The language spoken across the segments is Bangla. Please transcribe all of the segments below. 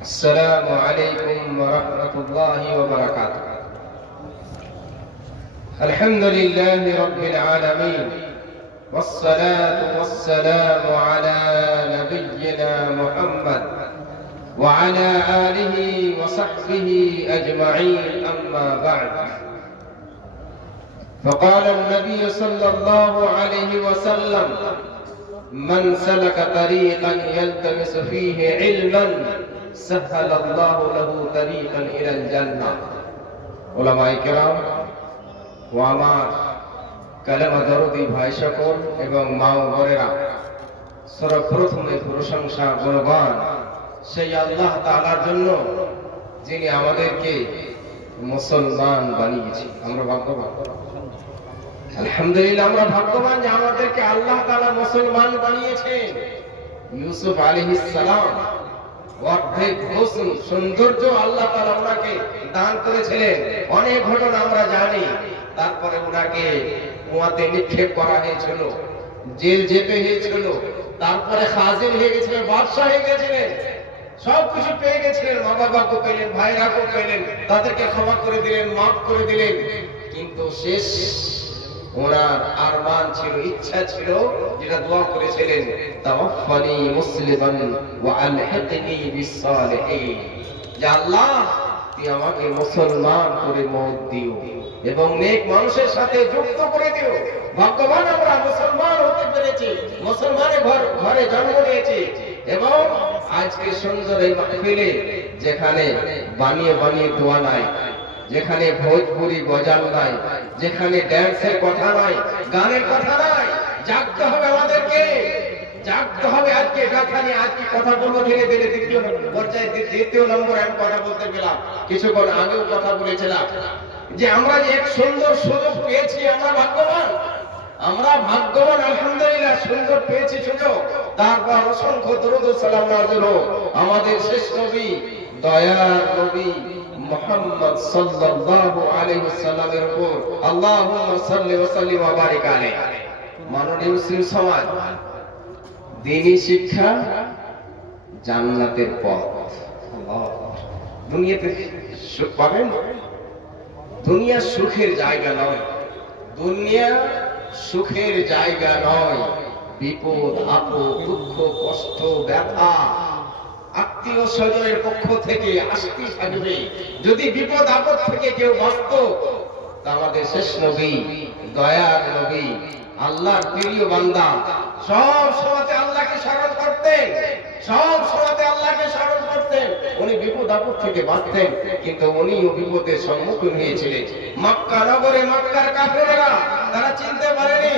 السلام عليكم ورحمة الله وبركاته. الحمد لله رب العالمين، والصلاة والسلام على نبينا محمد وعلى آله وصحبه أجمعين، أما بعد. فقال النبي صلى الله عليه وسلم: من سلك طريقا يلتمس فيه علما سهل الله له طريقا إلى الجنة. উলামায়ে কেরাম ও আমার কালেমা দরদি ভাই সকল এবং মা ও বোনেরা, সর্বপ্রথমে প্রশংসা গুণগান সেই আল্লাহ তাআলার জন্য যিনি আমাদেরকে মুসলমান বানিয়েছেন। আমরা ভাগ্যবান, আলহামদুলিল্লাহ, আমরা ভাগ্যবান যে আমাদেরকে আল্লাহ তাআলা মুসলমান বানিয়েছেন। ইউসুফ আলাইহিস সালাম অর্ধেক হোসন সৌন্দর্য আল্লাহ তাআলা ওনাকে দান করেছিলেন। অনেক ঘটনা আমরা জানি। তারপরে ওনাকে কুয়াতে নিক্ষেপ করা হয়েছিল, জেল যেতে হয়েছিল, তারপরে খাজিন হয়ে গেছিলেন, বাদশা হয়ে গেছিলেন, সবকিছু পেয়ে গেছিলেন। মা বাবাকে পেলেন, ভাইরাকে পেলেন, তাদেরকে ক্ষমা করে দিলেন, মাফ করে দিলেন। কিন্তু শেষ ওনার আরমান ছিল, ইচ্ছা ছিল, যেটা দোয়া করেছিলেন, তাওয়াফানি মুসলিমান ওয়া আলহিকনি বিসসালিহিন, যে আল্লাহ তুমি আমাকে মুসলমান করে মওত দিও এবং নেক মানুষের সাথে যুক্ত করে দিও। ভাগ্যবান আমরা মুসলমান হতে পেরেছি, মুসলমানের ঘরে জন্ম নিয়েছি। এবং আজকে সুন্দর এই মাহফিলে যেখানে বানিয়ে বানিয়ে দোয়া নাই, যেখানে ভোজপুরি গজল নাই, যেখানে ড্যান্সের কথা নাই, গানের কথা নাই, জাগতে হবে আমাদেরকে, জাগতে হবে। আজকে কথা নিয়ে আজকে কথা বলবো ধীরে ধীরে। দ্বিতীয় নম্বর আমি কথা বলতে গেলাম, কিছুক্ষণ আগেও কথা বলেছিলাম যে আমরা যে এক সুন্দর সুযোগ পেয়েছি, আমরা ভাগ্যবান, আমরা ভাগ্যবান, আলহামদুলিল্লাহ, সুন্দর পেয়েছি সুযোগ। তারপর অসংখ্য দরুদ ও সালাম নাযিল হোক আমাদের শেষ নবী, দয়ার নবী মুহাম্মদ সাল্লাল্লাহু আলাইহি ওয়াসাল্লামের উপর। আল্লাহুম্মা সাল্লি ওয়া সাল্লিম ওয়া বারিক আলাইহি। মাননীয় মুসলিম সমাজ, দ্বীনি শিক্ষা জান্নাতের পথ। দুনিয়াতে সুখ পাবেন, দুনিয়া সুখের জায়গা নয়, দুনিয়া সুখের জায়গা নয়। বিপদ আপদ, দুঃখ কষ্ট ব্যথা আত্মীয় স্বজনের পক্ষ থেকে আসতে থাকবে। যদি বিপদ আপদ থেকে কেউ বাঁচত, তা আমাদের শেষ নবী, দয়ার নবী, আল্লাহর প্রিয় বান্দা, সব সময়তে আল্লাহকে স্মরণ করতেন, সব সময়তে আল্লাহকে স্মরণ করতেন। উনি বিপদ আপদ থেকে বাঁচতেন, কিন্তু উনিও বিপদের সম্মুখীন হয়েছিলেন। মক্কা নগরে মক্কার কাফেররা তারা চিনতে পারেনি,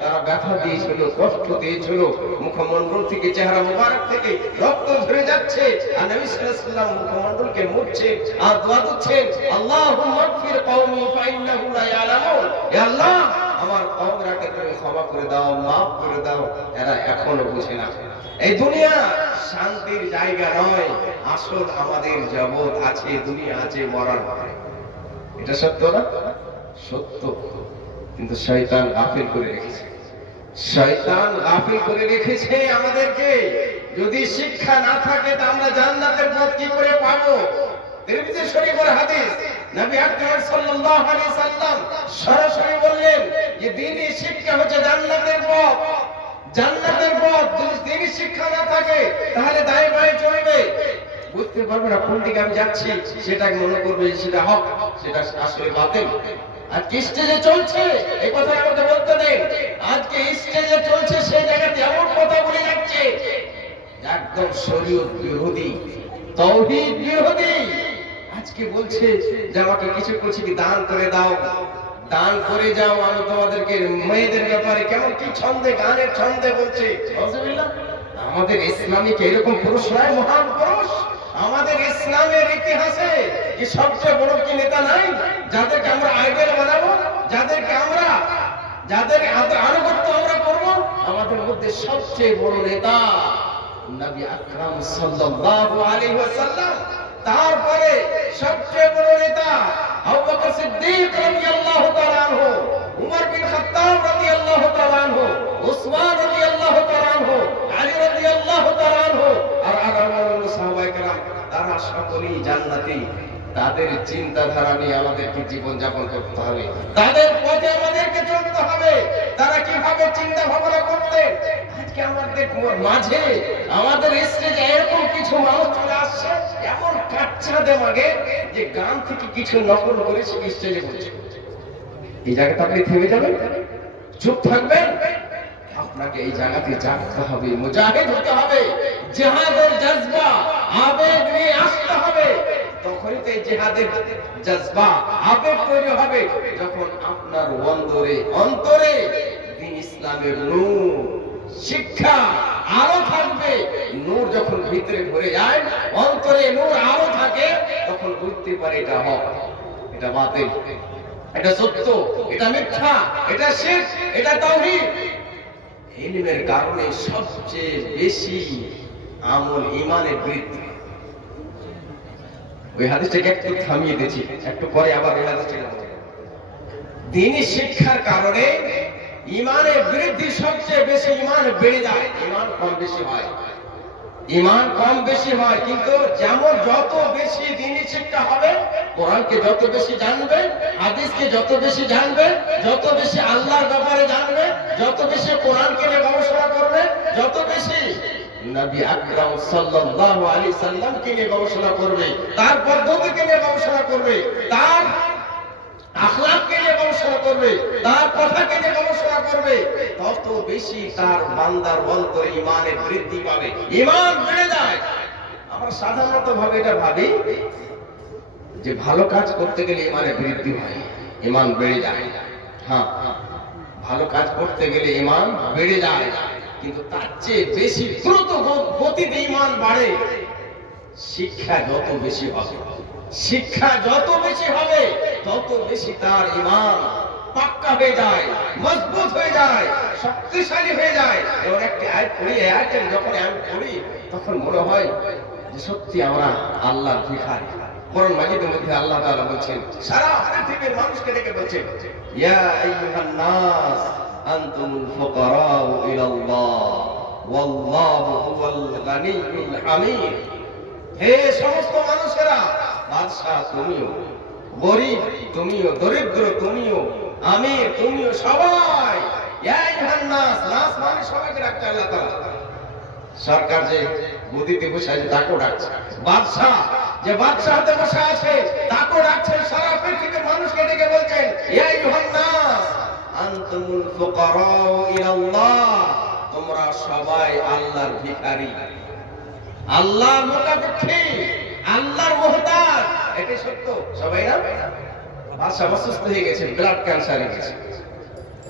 তারা ব্যথা দিয়েছিল, কষ্ট দিয়েছিল। মুখমণ্ডল থেকে, চেহারা মুবারক থেকে রক্ত ঝরে যাচ্ছে, আর নবী সাল্লাল্লাহু আলাইহি ওয়াসাল্লাম মুখমণ্ডলকে মুছছেন আর দোয়া করছেন, আল্লাহুম্মা গফির কওমি ফাইন্নাহুম লা ইয়ালামুন। হে আল্লাহ, আমার কওমরাকে তুমি ক্ষমা করে দাও, মাফ করে দাও, এরা এখনো বুঝে না। এই দুনিয়া শান্তির জায়গা নয়। আসল আমাদের জগৎ আছে, দুনিয়া আছে মরার পরে। এটা সত্য না? সত্য। কিন্তু শয়তান গাফিল করে রেখেছে, শয়তান গাফিল করে রেখেছে আমাদেরকে। যদি শিক্ষা না থাকে তা আমরা জান্নাতের পথ কি করে পাবো? তিরমিজি শরীফের হাদিস, নবী আকরাম সাল্লাল্লাহু আলাইহি সাল্লাম সরাসরি বললেন যে দ্বীনি শিক্ষা হচ্ছে জান্নাতের পথ। জান্নাতের পথ যদি দ্বীনি শিক্ষা না থাকে, তাহলে দায়ে বায়ে চলবে, বুঝতে পারবে না কোন দিকে আমি যাচ্ছি, সেটাকে মনে করবে সেটা হক, সেটা আসলে বাতিল। আর কি স্টেজে চলছে এই কথা আমাকে বলতে দেন। আজকে স্টেজে চলছে, সেই জায়গাতে এমন কথা বলে যাচ্ছে একদম শরীয়ত বিরোধী, তাওহীদ বিরোধী। আজকে বলছে যে আমাকে কিছু কিছু দান করে দাও, দান করে যাও, আমি তোমাদেরকে মেয়েদের ব্যাপারে কেমন কি ছন্দে, গানের ছন্দে বলছে। আউযুবিল্লাহ। আমাদের ইসলামিক এরকম পুরুষ নয়, মহান পুরুষ। আমাদের ইসলামের ইতিহাসে কি সবচেয়ে বড় কি নেতা নাই, যাদেরকে আমরা আইডল বানাবো, যাদেরকে আমরা, যাদের আনুগত্য আমরা করব? আমাদের মধ্যে সবচেয়ে বড় নেতা নবী আকরাম সাল্লাল্লাহু আলাইহি ওয়াসাল্লাম। তারপরে সবচেয়ে বড় নেতা আবু বকর সিদ্দিক রাদিয়াল্লাহু তাআলা আনহু, উমর বিন খাত্তাব রাদিয়াল্লাহু তাআলা আনহু, উসমান রাদিয়াল্লাহু তাআলা আনহু, আলী রাদিয়াল্লাহু তাআলা আনহু, আর সাহাবায়ে কেরাম। তারা সকলেই জান্নাতি, তাদের চিন্তাধারা নিয়ে আমাদেরকে জীবন যাপন করতে হবে, তাদের পথে আমাদেরকে চলতে হবে। তারা কিভাবে চিন্তা ভাবনা করতে, আজকে আমাদের মাঝে আমাদের স্টেজে এরকম কিছু মানুষ চলে আসছে এমন কাচ্চা দেমাগে যে গান থেকে কিছু নকল করে স্টেজে বলছে। এই জায়গাটা আপনি থেমে যাবেন, চুপ থাকবেন? আপনাকে এই জায়গাতে জাগতে হবে, মুজাহিদ হতে হবে, জিহাদের জজবা আবেগ নিয়ে আসতে হবে। তখনই তো এই জিহাদের জজবা আবেগ তৈরি হবে যখন আপনার অন্তরে দ্বীন ইসলামের নূর, শিক্ষা, আলো থাকবে। নূর যখন ভিতরে ভরে যায়, অন্তরে নূর আলো থাকে, তখন বুঝতে পারে এটা হক, এটা বাতিল, এটা সত্য, এটা মিথ্যা, এটা শিরক, এটা তাওহীদ। ইলমের কারণে সবচেয়ে বেশি আমল ঈমানের বৃদ্ধি। ওই হাদিসটাকে একটু থামিয়ে দিয়েছি, একটু পরে আবার ওই হাদিসটা দ্বীনি শিক্ষার কারণে ঈমানের বৃদ্ধি সবচেয়ে বেশি। ঈমান বেড়ে যায়, ঈমান কম বেশি হয়, ঈমান কম বেশি হয়। কিন্তু যেমন যত বেশি দ্বীনি শিক্ষা হবে, কোরআনকে যত বেশি জানবে, হাদিসকে যত বেশি জানবে, যত বেশি আল্লাহর ব্যাপারে জানবে, যত বেশি কোরআনকে নিয়ে গবেষণা করবে, যত বেশি নবী আকরাম সাল্লাল্লাহু আলাইহি সাল্লামকে নিয়ে গবেষণা করবে, তার পদ্ধতিকে নিয়ে গবেষণা করবে, তার আখলাককে নিয়ে গবেষণা করবে, তার কথাকে নিয়ে গবেষণা করবে, তত বেশি তার বান্দার অন্তরে ঈমানের বৃদ্ধি পাবে, ঈমান বেড়ে যায়। আমরা সাধারণত ভাবে এটা ভাবি যে ভালো কাজ করতে গেলে ঈমানের বৃদ্ধি হয়, ঈমান বেড়ে যায়। হ্যাঁ, ভালো কাজ করতে গেলে ঈমান বেড়ে যায়, কিন্তু তার চেয়ে বেশি দ্রুত গতিতে ঈমান বাড়ে শিক্ষা যত বেশি হবে। শিক্ষা যত বেশি হবে তত বেশি তার ঈমান পাক্কা হয়ে যায়, মজবুত হয়ে যায়, শক্তিশালী হয়ে যায়। এবং একটি আয়াত পড়ি, আয়াতের যখন আমি পড়ি তখন মনে হয় যে সত্যি আমরা আল্লাহর ভিখারি। কোরআন মাজিদের মধ্যে আল্লাহ তাআলা বলছেন, সারা পৃথিবীর মানুষকে ডেকে বলছেন, ইয়া আইয়ুহান নাস আনতুমুল ফুকারাউ ইলাল্লাহ ওয়াল্লাহু হুয়াল গানিয়্যুল হামিদ। হে সমস্ত মানুষেরা, বাদশাহ তুমিও, গরীব তুমিও, দরিদ্র তুমিও, আমির তুমিও, সবাই। ইয়া আইয়ুহান নাস, নাস মানে সবাইকে ডাকছে আল্লাহ তাআলা। সরকার যে গদিতে বসে আছে তাকেও ডাকছে, বাদশাহ যে বাদশাহতে বসে আছে তাকেও ডাকছেন, সারা পৃথিবীর মানুষকে ডেকে বলছেন, ইয়া আইয়ুহান নাস আনতুমুল ফুকারাউ ইলাল্লাহ, তোমরা সবাই আল্লাহর ভিখারি, আল্লাহর মুকাফিফি, আল্লাহর মুহতাজ। এটাই সত্য। সবাই না? বাদশাহ অসুস্থ হয়ে গেছে, ব্লাড ক্যান্সার হয়ে গেছে,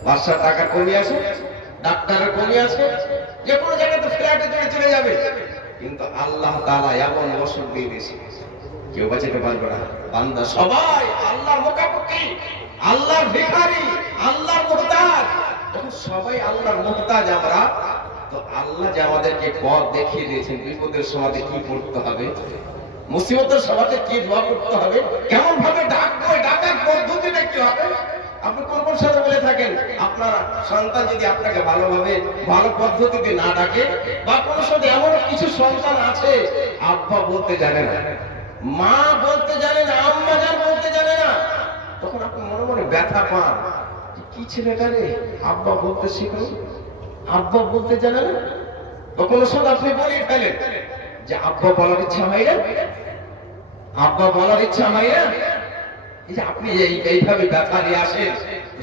বাদশাহ টাকা কমে আছে, ডাক্তারের কমে আছে, যে কোনো জায়গাতে ফ্ল্যাটে চলে যাবে, কিন্তু আল্লাহ তাআলা এমন ওষুধ দিয়ে দিয়েছে কেউ বাঁচাতে পারবে না। বান্দা সবাই আল্লাহর মুকাফিফি, আল্লাহর ভিখারি, আল্লাহর মুহতাজ। যখন সবাই আল্লাহর মুহতাজ আমরা, তো আল্লাহ যে আমাদেরকে পথ দেখিয়ে দিয়েছেন, বিপদের সময় কি করতে হবে, মুসিবতের সময় কি দোয়া করতে হবে, কেমন ভাবে ডাকবো, ডাকার পদ্ধতিটা কি হবে। আপনি কোন সাথে বলে থাকেন, আপনার সন্তান যদি আপনাকে ভালোভাবে ভালো পদ্ধতিতে না ডাকে, বা কোন সাথে এমন কিছু সন্তান আছে আব্বা বলতে জানে না, মা বলতে জানে না, আম্মা জান বলতে জানে না, তখন আপনি মনে মনে ব্যথা পান, কি ছেলেটা রে আব্বা বলতে শিখো, আব্বা বলতে জানে না। তখন শুধু আপনি বলে ফেলেন যে আব্বা বলার ইচ্ছা হয় না, আব্বা বলার ইচ্ছা হয় না। এই যে আপনি এইভাবে ব্যথা নিয়ে আসেন,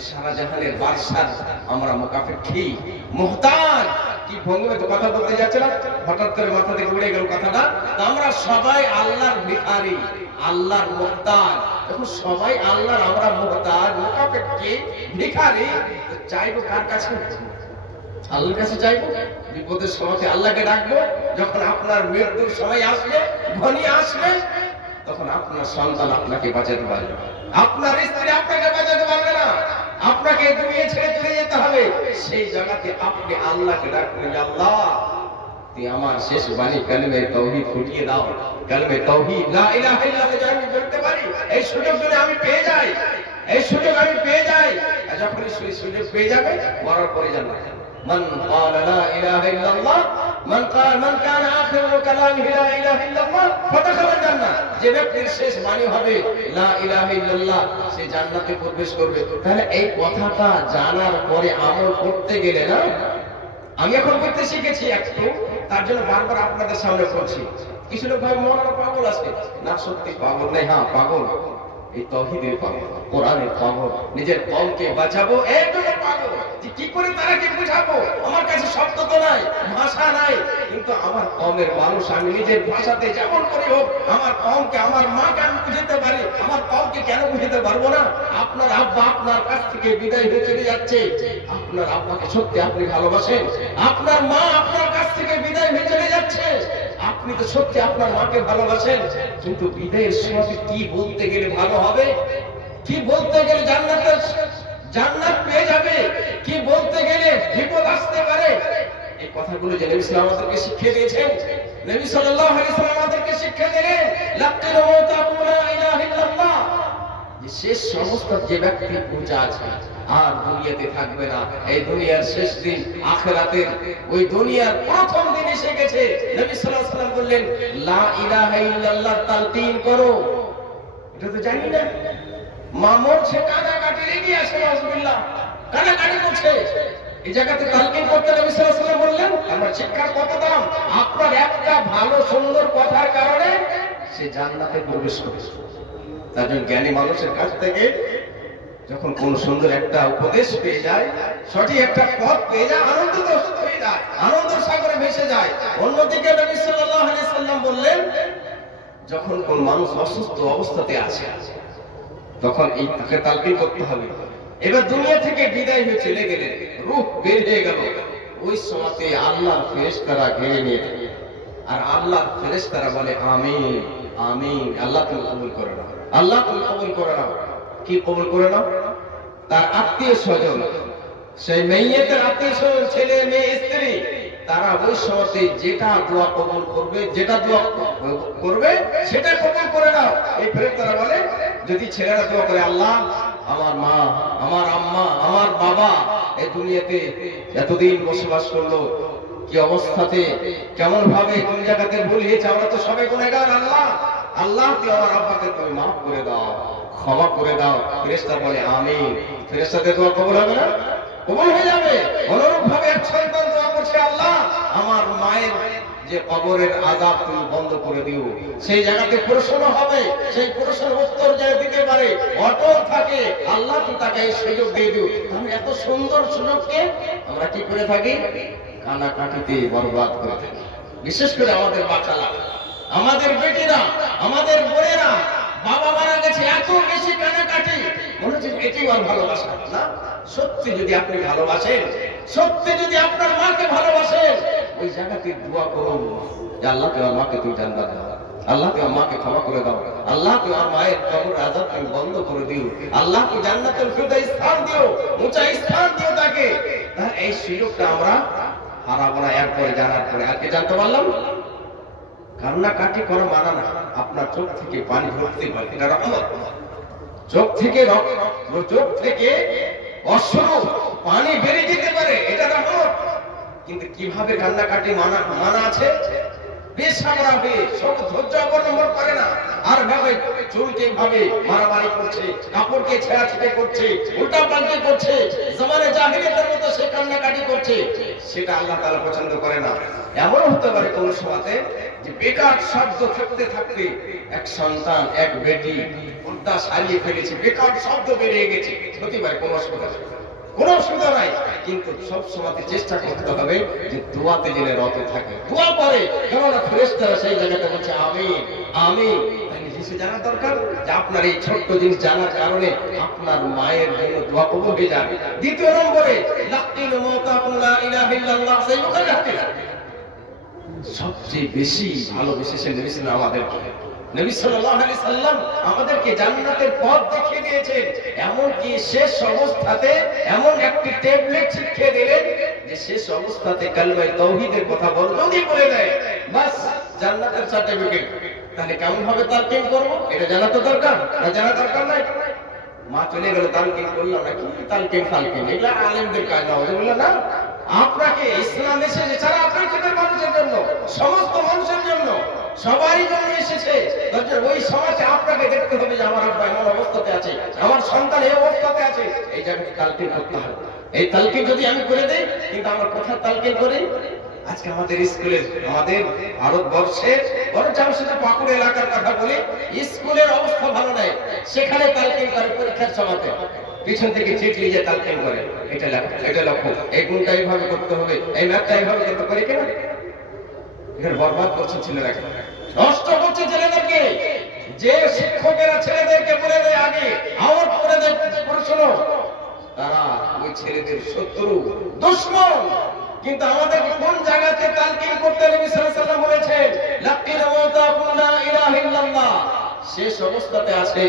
সারা জাহানের বাদশাহ আমরা মুকাফিফি, মুহতাজ। কি ভঙ্গিতে তো কথা বলতে যাচ্ছিলাম, হঠাৎ করে মাথা থেকে উড়ে গেল কথাটা। আমরা সবাই আল্লাহর ভিখারি, আল্লাহর মুহতাজ। এখন সবাই আল্লাহর আমরা মুহতাজ, মুকাফিফি, ভিখারি, চাইবো কার কাছে? আল্লাহর কাছে চাইবো। বিপদের সময় আল্লাহকে ডাকবো। যখন আপনার মৃত্যুর সময় আসবে, ঘনিয়ে আসবে, তখন আপনার সন্তান আপনাকে বাঁচাতে পারবে, আপনার স্ত্রী আপনাকে বাঁচাতে পারবে না, আপনাকে দুনিয়া ছেড়ে চলে যেতে হবে। সেই জায়গাতে আপনি আল্লাহকে ডাকবেন, আল্লাহ তুই আমার শেষ বাণী কালিমে তাওহীদ ফুটিয়ে দাও, কালিমে তাওহীদ লা ইলাহা ইল্লাল্লাহ আমি বলতে পারি। এই সুযোগ যদি আমি পেয়ে যাই, এই সুযোগ আমি পেয়ে যাই, যখন সেই সুযোগ পেয়ে যাবে, মরার পরে জান্নাত। মান ক্বালা লা ইলাহা ইল্লাল্লাহ, মান কানা আখিরু কালামিহি লা ইলাহা ইল্লাল্লাহ ফাদাখালা জান্নাত। যে ব্যক্তির শেষ বাণী হবে লা ইলাহা ইল্লাল্লাহ, সে জান্নাতে প্রবেশ করবে। তাহলে এই কথাটা জানার পরে আমল করতে গেলে না, আমি এখন করতে শিখেছি একটু, তার জন্য বারবার আপনাদের সামনে বলছি। কিছু লোক ভাই মনে পাগল আছে না, সত্যি পাগল নেই, হ্যাঁ পাগল, এই তাওহীদের পাগল, কোরআনের পাগল, নিজের কওমকে বাঁচাবো এই জন্য পাগল। কি করে তারাকে বুঝাবো? আমার কাছে শব্দ তো নাই, ভাষা নাই, কিন্তু আমার কওমের মানুষ, আমি নিজের ভাষাতে যেমন করে হোক আমার কওমকে, আমার মাকে আমি বুঝাতে পারি, আমার কওমকে কেন বুঝাতে পারবো না? আপনার আব্বা আপনার কাছ থেকে বিদায় হয়ে চলে যাচ্ছে, আপনার আব্বাকে সত্যি আপনি ভালোবাসেন? আপনার মা আপনার কাছ থেকে বিদায় হয়ে চলে যাচ্ছে, আপনি তো সত্যি আপনার মাকে ভালোবাসেন, কিন্তু বিদায়ের সময় কি বলতে গেলে ভালো হবে, কি বলতে গেলে জান্নাত পেয়ে যাবে, কি বলতে গেলে বিপদ আসতে পারে, এই কথাগুলো যে নবী সাল্লাল্লাহু আলাইহি ওয়াসাল্লাম আমাদেরকে শিখিয়ে দিয়েছেন। নবী সাল্লাল্লাহু আলাইহি ওয়াসাল্লাম আমাদেরকে শিক্ষা দিলেন লাকিল মাউতাকুম লা ইলাহা ইল্লাল্লাহ, যে শেষ অবস্থা যে ব্যক্তি পূজা আছে আর দুনিয়াতে থাকবে না, এই দুনিয়ার শেষ দিন আখিরাতের ওই দুনিয়ার প্রথম দিন এসে গেছে। নবী সাল্লাল্লাহু আলাইহি ওয়াসাল্লাম বললেন লা ইলাহা ইল্লাল্লাহ তালকিন করো। এটা তো জানি না, মামুর সে কাটাকাটি লেগে আসে, নাউজুবিল্লাহ, কাটাকাটি করছে, এই জায়গাতে তালকিন করতে নবী সাল্লাল্লাহু আলাইহি ওয়াসাল্লাম বললেন আমার শিক্ষার কত দাম, আপনার একটা ভালো সুন্দর কথার কারণে সে জান্নাতে প্রবেশ করে। তার জন্য জ্ঞানী মানুষের কাছ থেকে যখন কোন সুন্দর একটা উপদেশ পেয়ে যায়, সঠিক একটা পথ পেয়ে যায়, আনন্দ হয়ে যায়, আনন্দ সাগরে ভেসে যায়। অন্যদিকে নবী সাল্লাল্লাহু আলাইহি ওয়াসাল্লাম বললেন যখন কোন মানুষ অসুস্থ অবস্থাতে আছে তখন এই তাকে তালকিন করতে হবে। এবার দুনিয়া থেকে বিদায় হয়ে চলে গেলে, রূহ বের হয়ে গেল, ওই সময়তে আল্লাহর ফেরেশতারা ঘিরে নিয়ে, আর আল্লাহর ফেরেশতারা বলে আমিন আমিন, আল্লাহ তুমি কবুল করে নাও, আল্লাহ তুমি কবুল করে নাও। কি কবুল করে নাও? তার আত্মীয় স্বজন, সেই মাইয়িতের আত্মীয় স্বজন, ছেলে মেয়ে স্ত্রী, তারা ওই সময়তে যেটা দোয়া কবুল করবে, যেটা দোয়া করবে সেটা কবুল করে নাও। এই ফেরেশতারা বলে যদি ছেলেরা দোয়া করে আল্লাহ আমার মা, আমার আম্মা, আমার বাবা এই দুনিয়াতে এতদিন বসবাস করলো, কি অবস্থাতে, কেমন ভাবে, কোন জায়গাতে ভুল হয়েছে, আমরা তো সবাই গুনাহগার, আল্লাহ আল্লাহ তুমি আমার আব্বাকে তুমি মাফ করে দাও, ক্ষমা করে দাও। ফেরেশতা বলে আমিন, ফেরেশতাদের দোয়া কবুল হবে না? কবুল হয়ে যাবে। অনুরূপ ভাবে এক সন্তান দোয়া করছে আল্লাহ আমার মায়ের যে কবরের আযাব তুমি বন্ধ করে দিও, সেই জায়গাতে প্রশ্ন হবে, সেই প্রশ্নের উত্তর যে দিতে পারে, অটল থাকে, আল্লাহ তুমি তাকে এই সুযোগ দিয়ে দিও। আমি এত সুন্দর সুযোগকে আমরা কি করে থাকি? কানাকাটিতে বরবাদ করে থাকি। বিশেষ করে আমাদের বাচ্চারা, আমাদের বেটিরা, আমাদের বোনেরা, বাবা মারা গেছে, এত বেশি কানাকাটি, মনে হচ্ছে এটাই আর ভালোবাসা না। সত্যি যদি আপনি ভালোবাসেন, সত্যি যদি আপনার মাকে ভালোবাসেন, ওই জায়গাতে দোয়া করুন যে আল্লাহ তুমি আমার মাকে তুমি জান্নাত দাও, আল্লাহ তুমি আমার মাকে ক্ষমা করে দাও, আল্লাহ তুমি আমার মায়ের কবর আযাব তুমি বন্ধ করে দিও, আল্লাহ তুমি জান্নাতুল ফিরদাউস স্থান দিও, উঁচা স্থান দিও তাকে। তাহলে এই সুযোগটা আমরা হারাবো না। এরপরে জানার পরে আজকে জানতে পারলাম কান্নাকাটি করা মানা না, আপনার চোখ থেকে পানি ঝরতে পারে, এটা রহমত। চোখ থেকে অশ্রু পানি বেরিয়ে যেতে পারে, এটা রহমত। কিন্তু কিভাবে কান্নাকাটি মানা আছে? বেসামরা হয়ে সব ধৈর্য অবলম্বন করে না, আর ভাবে চুলকে ভাবে মারামারি করছে, কাপড়কে ছেঁড়াছিঁড়ে করছে, উল্টা পাল্টে করছে, জামানে জাহিলিয়াতের মতো সে কান্নাকাটি করছে, সেটা আল্লাহ তাআলা পছন্দ করে না। এমন হতে পারে কোন সময়তে যে বেকার শব্দ থাকতে থাকতে এক সন্তান, এক বেটি পর্দা সারিয়ে ফেলেছে, বেকার শব্দ বেরিয়ে গেছে, হতে পারে, কোনো অসুবিধা নেই, কোনো অসুবিধা নাই। কিন্তু সব সময় চেষ্টা করতে হবে যে দোয়াতে যেন রত থাকে, দোয়া করে, কেননা ফেরেশতারা সেই জায়গাতে বলছে আমিন আমিন। সে জানা দরকার যে আপনার এই ছোট্ট জিনিস জানার কারণে আপনার মায়ের জন্য দোয়া কবুল হয়ে যাবে। দ্বিতীয় নম্বরে লাকিল মাউতাকুম লা ইলাহা ইল্লাল্লাহ, সেই মুখে রাখতে সবচেয়ে বেশি ভালোবেসেছেন নবী সাল্লাল্লাহু আমাদেরকে। নবী সাল্লাল্লাহু আলাইহি সাল্লাম আমাদেরকে জান্নাতের পথ দেখিয়ে দিয়েছেন, এমনকি শেষ অবস্থাতে এমন একটি ট্যাবলেট শিখিয়ে দিলেন যে শেষ অবস্থাতে কালিমা তাওহীদের কথা যদি বলে দেয়, বাস জান্নাতের সার্টিফিকেট। তাহলে কেমন ভাবে তালকিন করব, এটা জানা তো দরকার, না জানা দরকার নাই? মা চলে গেল, তালকিন করলাম না, কি তালকিন ফালকিন, এগুলা আলেমদের কাজ না, এগুলো না। আপনাকে ইসলাম এসেছে সারা পৃথিবীর মানুষের জন্য, সমস্ত মানুষের জন্য। সবারই জন্য এসেছে। ওই সমাজে আপনাকে দেখতে হবে যে আমার আব্বা এমন অবস্থাতে আছে, আমার সন্তান এই অবস্থাতে আছে, এই জায়গাতে তালকিন করতে হবে। এই তালকিন যদি আমি করে দেই, কিন্তু আমরা কোথায় তালকিন করি? আজকে আমাদের স্কুলের, আমাদের ভারতবর্ষের বরঞ্চ আমি শুধু পাকুড় এলাকার কথা বলি, স্কুলের অবস্থা ভালো নেই। সেখানে তালকিন করে পরীক্ষার সময়তে পিছন থেকে চিঠি লিখে তালকিন করে, এটা লেখো, এটা লেখো, এই গুণটা এইভাবে করতে হবে, এই ম্যাথটা এইভাবে করতে পারি কিনা? এখানে বরবাদ করছে ছেলেরাকে, নষ্ট করছে ছেলেদেরকে। যে শিক্ষকেরা ছেলেদেরকে বলে দেয় আগে আউট করে দেয় পড়াশোনা, তারা ওই ছেলেদের শত্রু, দুশমন। কিন্তু আমাদেরকে কোন জায়গাতে তালকিন করতে নবী সাল্লাল্লাহু আলাইহি ওয়াসাল্লাম বলেছেন, লাকিনা ওয়াতাকুম লা ইলাহা ইল্লাল্লাহ। শেষ অবস্থাতে আছে,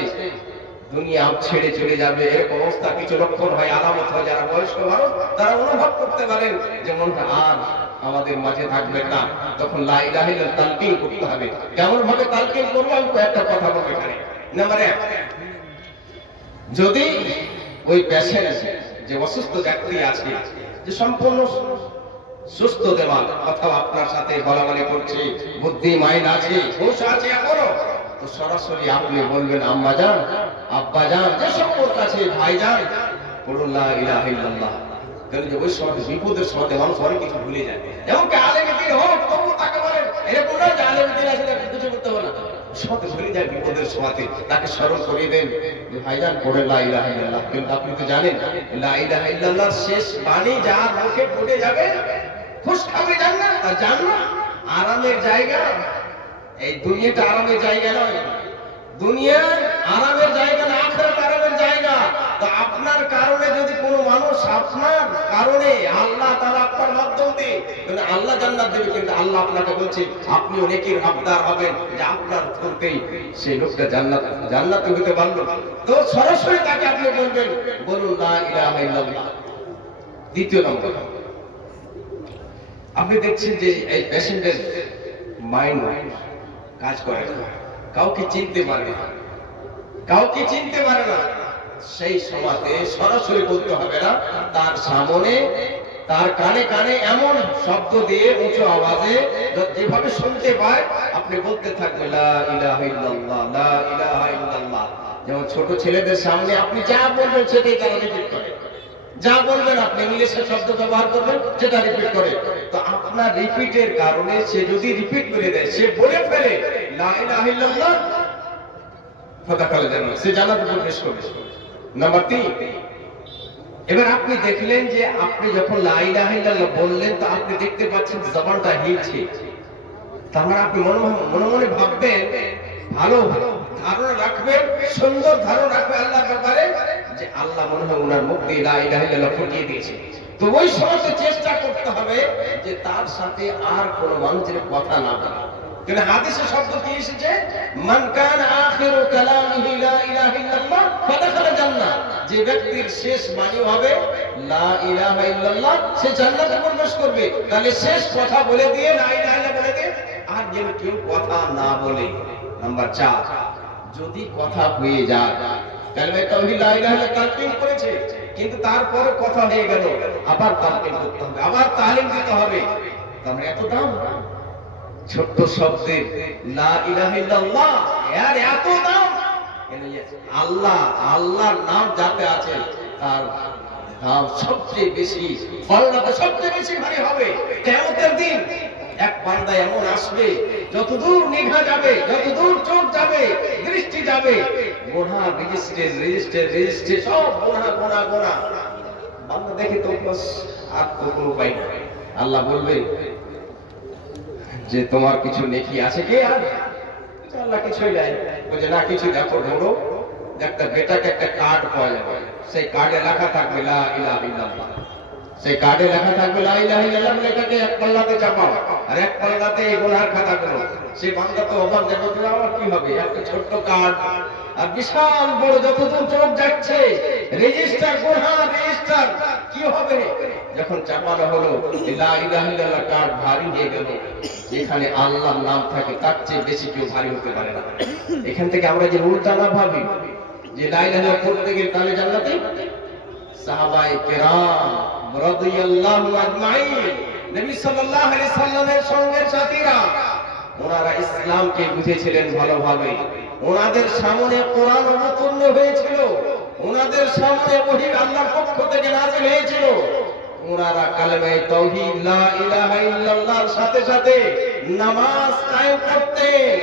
দুনিয়া ছেড়ে চলে যাবে, এরকম অবস্থা কিছু লক্ষণ হয়, আলামত হয়। যারা বয়স্ক মানুষ তারা অনুভব করতে পারেন যেমন আর আমাদের মাঝে থাকবেন না, তখন লা ইলাহা ইল্লাল্লাহ তালকিন করতে হবে। কেমন ভাবে তালকিন করব? আমি একটা কথা বলবো এখানে। নাম্বার 1, যদি ওই পেশেন্ট, যে অসুস্থ ব্যক্তি আছে, যে সম্পূর্ণ সুস্থ দেওয়াল অথবা আপনার সাথে বলাবলি করছে, বুদ্ধি মাইন্ড আছে, হুঁশ আছে এখনো, তো সরাসরি আপনি বলবেন আম্মা জান, আব্বা জান, যে সম্পর্ক আছে, ভাই জান, বলুন লা ইলাহা ইল্লাল্লাহ। কারণ যে ওই সময় বিপদের সময় মানুষ অনেক কিছু ভুলে যায়। যেমন কি আলেম দিন হোক, তবু তাকে বলেন এরকম না যে আলেম দিন আছে তাকে কিছু করতে হবে না, সময় ভুলে যায়। বিপদের সময় তাকে স্মরণ করিয়ে দেন যে ভাইজান পড়ে লা ইলাহা ইল্লাল্লাহ। কিন্তু আপনি তো জানেন লা ইলাহা ইল্লাল্লাহর শেষ বাণী যার মুখে ফুটে যাবে, খুশ খাবে জান্নাত। আর জান্নাত আরামের জায়গা, এই দুনিয়াটা আরামের জায়গা নয়, দুনিয়া আরামের জায়গা না, আখিরাত আরামের জায়গা। তো আপনার কারণে যদি কোনো মানুষ, আপনার কারণে আল্লাহ তাআলা আপনার মাধ্যম দিয়ে আল্লাহ জান্নাত দেবে, কিন্তু আল্লাহ আপনাকে বলছে আপনি অনেকের হকদার হবেন, যে আপনার করতেই সেই লোকটা জান্নাতে হতে পারলো। তো সরাসরি তাকে আপনি বলবেন, বলুন লা ইলাহা ইল্লাল্লাহ। দ্বিতীয় নম্বর, আপনি দেখছেন যে এই পেশেন্টের মাইন্ড কাজ করে না, কাউকে চিনতে পারে না, কাউকে চিনতে পারে না। সেই সময়তে সরাসরি বলতে হবে না, তার সামনে, তার কানে কানে এমন শব্দ দিয়ে উঁচু আওয়াজে যেভাবে শুনতে পায় আপনি বলতে থাকবেন লা ইলাহা ইল্লাল্লাহ, লা ইলাহা ইল্লাল্লাহ। যেমন ছোট ছেলেদের সামনে আপনি যা বলবেন সেটাই তারা রিপিট করে, যা বলবেন আপনি ইংলিশের শব্দ ব্যবহার করবেন সেটা রিপিট করে। তো আপনার রিপিটের কারণে সে যদি রিপিট করে দেয়, সে বলে ফেলে লা ইলাহা ইল্লাল্লাহ, ফাদাখাল জান্নাত, সে জান্নাতে প্রবেশ করবে। নাম্বার 3, এবার আপনি দেখলেন যে আপনি যখন লা ইলাহা ইল্লাল্লাহ বললেন, তো আপনি দেখতে পাচ্ছেন জবানটা হিলছে। তার মানে আপনি মনে মনে ভাববেন, ভালো ধারণা রাখবেন, সুন্দর ধারণা রাখবেন আল্লাহর ব্যাপারে, যে আল্লাহ মনে হয় ওনার মুখ দিয়ে লা ইলাহা ইল্লাল্লাহ ফুটিয়ে দিয়েছে। তো ওই সময় চেষ্টা করতে হবে যে তার সাথে আর কোনো মানুষের কথা না বলে। কিন্তু হাদিসে শব্দ কি এসেছে, মান কানা আখিরু কালামিহি লা ইলাহা ইল্লাল্লাহ ফাদাখালা জান্নাহ। যে ব্যক্তির শেষ বাণী হবে লা ইলাহা ইল্লাল্লাহ, সে জান্নাতে প্রবেশ করবে। তাহলে শেষ কথা বলে দিয়ে লা ইলাহা ইল্লাল্লাহ বলে দিয়ে আর যেন কেউ কথা না বলে। নাম্বার 4, যদি কথা হয়ে যায়, কালমে তাওহীদ লা ইলাহা ইল্লাল্লাহ তালকিন করেছে, কিন্তু তারপরে কথা হয়ে গেল, আবার তালকিন করতে হবে, আবার তালিম দিতে হবে। তাহলে এত দাম ছোট্ট শব্দে লা ইলাহা ইল্লাল্লাহ, এর এত দাম। আল্লাহ, আল্লাহর নাম যাতে আছে তার দাম সবচেয়ে বেশি, ফলটা সবচেয়ে বেশি ভারী হবে। কিয়ামতের দিন এক বান্দা এমন আসবে, যতদূর নিভা যাবে, যতদূর চোখ যাবে, দৃষ্টি যাবে, গোনা রেজিস্ট্রে সব গোনা বান্দা দেখে তো আর তো কোনো উপায় নেই। আল্লাহ বলবে যে তোমার কিছু নেকি আছে কি? আর আল্লাহ কিছুই নাই। বলছে না কিছু, দেখো ধরো একটা বেটাকে একটা কার্ড পাওয়া যাবে, সেই কার্ডে লেখা থাকবে লা ইলাহা ইল্লাল্লাহ, সেই কার্ডে লেখা থাকবে লা ইলাহা ইল্লাল্লাহ, লেখাকে এক পাল্লাতে চাপাও আর এক পাল্লাতে এই গুনার খাতাগুলো। সেই বান্দা তো অবাক, দেখো আমার কি হবে, একটা ছোট্ট কার্ড আর বিশাল বড় যতদূর চোখ যাচ্ছে রেজিস্টার, গুনাহ রেজিস্টার, কি হবে? যখন চাপানো হলো লা ইলাহা ইল্লাল্লাহ, কার্ড ভারী হয়ে গেল। যেখানে আল্লাহর নাম থাকে তার চেয়ে বেশি কেউ ভারী হতে পারে না। এখান থেকে আমরা যে উল্টা না ভাবি যে লা ইলাহা ইল্লাল্লাহ পড়তে গেলে তাহলে জান্নাতে, সাহাবায়ে কেরাম রাদিয়াল্লাহু আজমাইন, নবী সাল্লাল্লাহু আলাইহি সাল্লামের সঙ্গের সাথীরা ওনারা ইসলামকে বুঝেছিলেন ভালোভাবে, ওনাদের সামনে কোরআন অবতীর্ণ হয়েছিল, ওনাদের সামনে ওহী আল্লাহর পক্ষ থেকে নাযিল হয়েছিল। ওনারা কালেমায়ে তাওহীদ লা ইলাহা ইল্লাল্লাহর সাথে সাথে নামাজ কায়েম করতেন,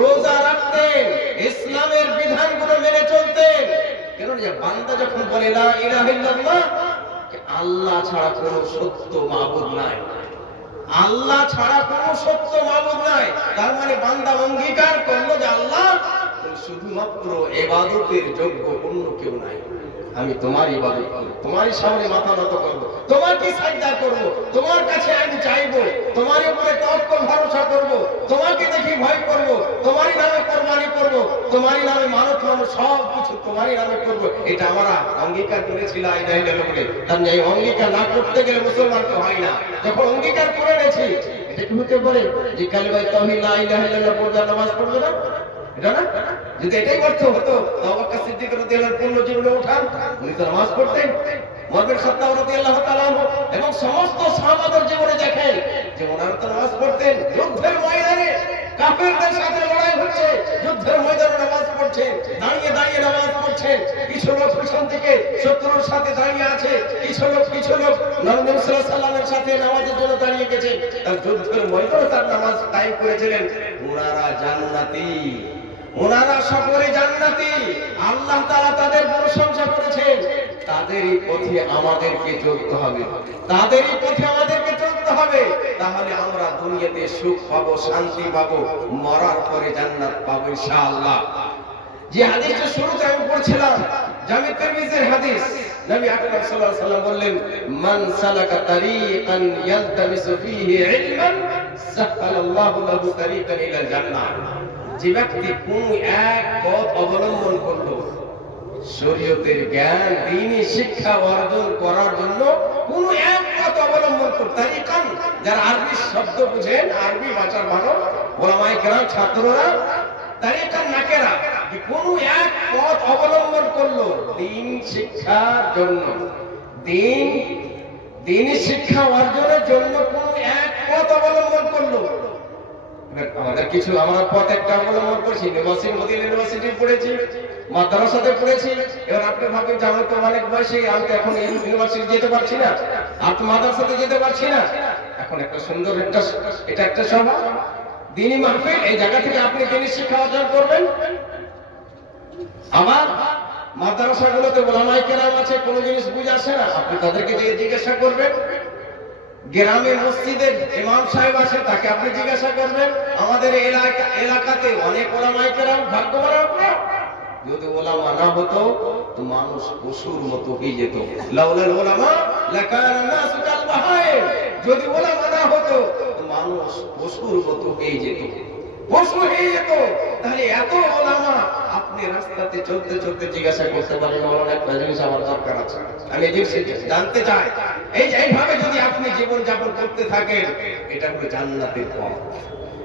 রোজা রাখতেন, ইসলামের বিধানগুলো মেনে চলতেন। কেন যে বান্দা যখন বলে লা ইলাহা ইল্লাল্লাহ, আল্লাহ ছাড়া কোনো সত্য মাবুদ নাই, আল্লাহ ছাড়া কোনো সত্য মাবুদ নাই, তার মানে বান্দা অঙ্গীকার করলো যে আল্লাহ শুধুমাত্র ইবাদতের যোগ্য, অন্য কেউ নাই। আমি তোমার ইবাদত করব, তোমারই সামনে মাথা নত করব, তোমাকে সাজদা করব, তোমার কাছে আমি চাইবো, তোমার উপরে তাওয়াক্কুল ভরসা করব, তোমাকে দেখি ভয় করব, তোমারই নামে কুরবানি করব, তোমারই নামে মানত করব, সব কিছু তোমারই নামে করব। এটা আমরা অঙ্গীকার করেছি লা ইলাহা ইল্লাল্লাহ বলে। তার এই অঙ্গীকার না করতে গেলে মুসলমান তো হয় না। যখন অঙ্গীকার করে নেছি, এটা কি হতে পারে যে কালিমায়ে তাওহীদ লা ইলাহা ইল্লাল্লাহ পড়বে নামাজ পড়বে না? এটা না, যদি এটাই অর্থ হতো আবু বকর সিদ্দিক রাদিয়াল্লাহু আনহু পূর্ণ জীবনে উঠান, উনি তো নামাজ পড়তেন। ওমর বিন খাত্তাব রাদিয়াল্লাহু তাআলা আনহু এবং সমস্ত সাহাবাদের জীবনে দেখেন যে ওনারা তো নামাজ পড়তেন। যুদ্ধের ময়দানে কাফেরদের সাথে লড়াই হচ্ছে, যুদ্ধের ময়দানে নামাজ পড়ছেন, দাঁড়িয়ে দাঁড়িয়ে নামাজ পড়ছেন। কিছু লোক পিছন থেকে শত্রুর সাথে দাঁড়িয়ে আছে, কিছু লোক নবী সাল্লাল্লাহু আলাইহি ওয়াসাল্লামের সাথে নামাজের জন্য দাঁড়িয়ে গেছে। তার যুদ্ধের ময়দানে তার নামাজ কায়েম করেছিলেন। ওনারা জান্নাতি, ওনারা সকলে জান্নাতি। আল্লাহ তাআলা তাদের প্রশংসা করেছেন। তাদেরই পথে আমাদেরকে চলতে হবে, তাদেরই পথে আমাদেরকে চলতে হবে। তাহলে আমরা দুনিয়াতে সুখ পাবো, শান্তি পাবো, মরার পরে জান্নাত পাবো ইনশাআল্লাহ। যে হাদিসটা শুরুতে আমি পড়ছিলাম, জামি তিরমিজির হাদিস, নবী আকরাম সাল্লাল্লাহু আলাইহি ওয়াসাল্লাম বললেন, মান সালাকা তারিকান ইয়ালতামিসু ফীহি ইলমান সাহালাল্লাহু লাহু তারিকান ইলাল জান্নাহ। যে ব্যক্তি কোন এক পথ অবলম্বন করলো, শরীয়তের জ্ঞান, দ্বীনি শিক্ষা অর্জন করার জন্য কোন এক পথ অবলম্বন করলো, তারিকান, যারা আরবি শব্দ বুঝেন, আরবি ভাষার মানুষ, ওলামায়ে কেরাম, ছাত্ররা, তারিকান নাকেরা, যে কোন এক পথ অবলম্বন করলো দ্বীন শিক্ষার জন্য, দ্বীনি শিক্ষা অর্জনের জন্য কোন এক পথ অবলম্বন করলো। আমাদের কিছু আমরা পথ একটা অবলম্বন করছি, মদিনা ইউনিভার্সিটি পড়েছি, মাদ্রাসাতে পড়েছি। এবার আপনি ভাবেন যে আমি তো অনেক বয়সে, আমি তো এখন ইউনিভার্সিটি যেতে পারছি না, আর তো মাদ্রাসাতে যেতে পারছি না। এখন একটা সুন্দর এটা একটা সভা, দ্বীনি মাহফিল, এই জায়গা থেকে আপনি দ্বীনি শিক্ষা অর্জন করবেন। আমার মাদ্রাসাগুলোতে ওলামায়ে কেরাম আছে, কোন জিনিস বুঝে আসে না, আপনি তাদেরকে জিজ্ঞাসা করবেন। গ্রামে মসজিদের ইমাম সাহেব আছে, তাকে আপনি জিজ্ঞাসা করবেন। আমাদের এলাকাতে অনেক ওলামায়ে কেরাম, ভাগ্যবান আপনারা। যদি ওলামা না হতো তো মানুষ পশুর মতো হয়ে যেত। লাউলাল উলামা লাকানা নাসু কাল বাহাইম। যদি ওলামা না হতো তো মানুষ পশুর মতো হয়ে যেত, পশু হয়ে যেত। তাহলে এত ওলামা, আপনি রাস্তাতে চলতে চলতে জিজ্ঞাসা করতে পারেন, ওলামা একটা জিনিস আমার দরকার আছে, আমি এই জিনিস জানতে চাই। এইভাবে যদি আপনি জীবন যাপন করতে থাকেন, এটা হলো জান্নাতের পথ,